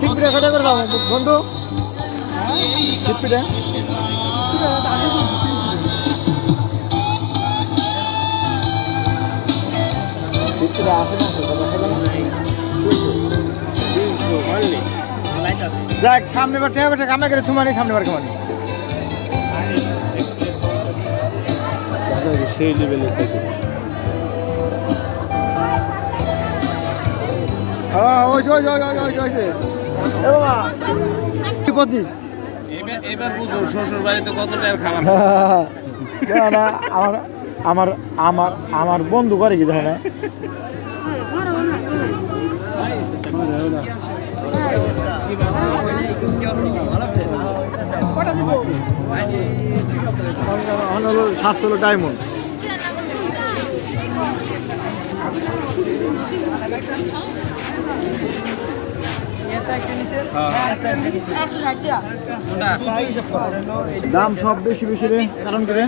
সিপিটা কত করে দাও বন্ধু? সিপিটা দেখ সামনে বার টেয়া বসে কামে করে থুমানি সামনে বার কামানি সেই লেভেলের দেখেছি। হ্যাঁ ওই এবার বুঝো শ্বশুর বাড়িতে কত টাকার খাবার। না আমার বন্ধু করে কি দেখো না সাতশো ডায়মন্ড দাম সব বেশি বেশি রে কারণ কি রে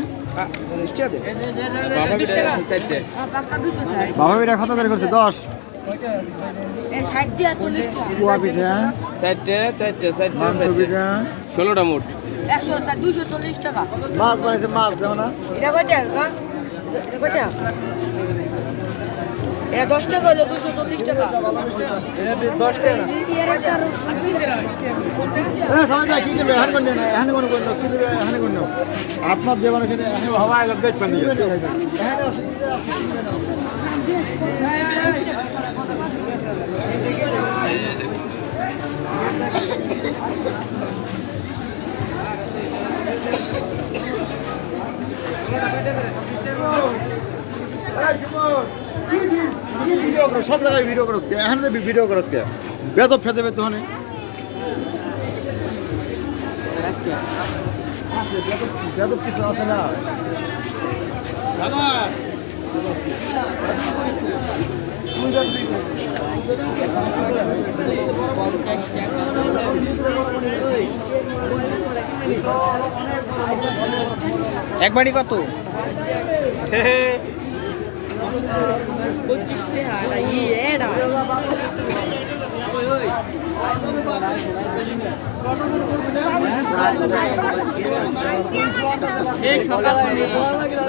বাবা পিঠা কত করে করছে 10 কুয়া পিঠা 16টা মোট 240 টাকা মাছ বানাইছে মাছ দেও না এটা কত টাকা? এটা কত টাকা? এটা 10 টাকা হলো 240 টাকা। এটা 10 টাকা সবাই কি করবে হানি কোন কি দিবে হানি কোন আত্মা দিয়ে বানাইছে হাওয়া আগে বেচ পানি সব জায়গায় ভিডিও করস কে এখানে ভিডিও করস কে বেদব ফেদে বেদ হনে বেদব কিছু আছে না একবারই কত?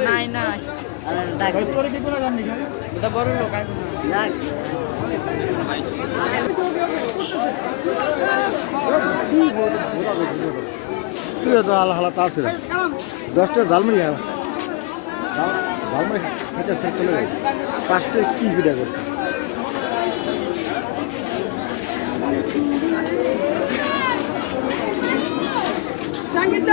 নাই না বড় লোক তুই তো আল্লাহ হালাত আছে 10টা জালমুড়ি ঝালমুড়ি খেতে শেষ চলে গেছে 5টা কি ভিডিও করছে সঙ্গীত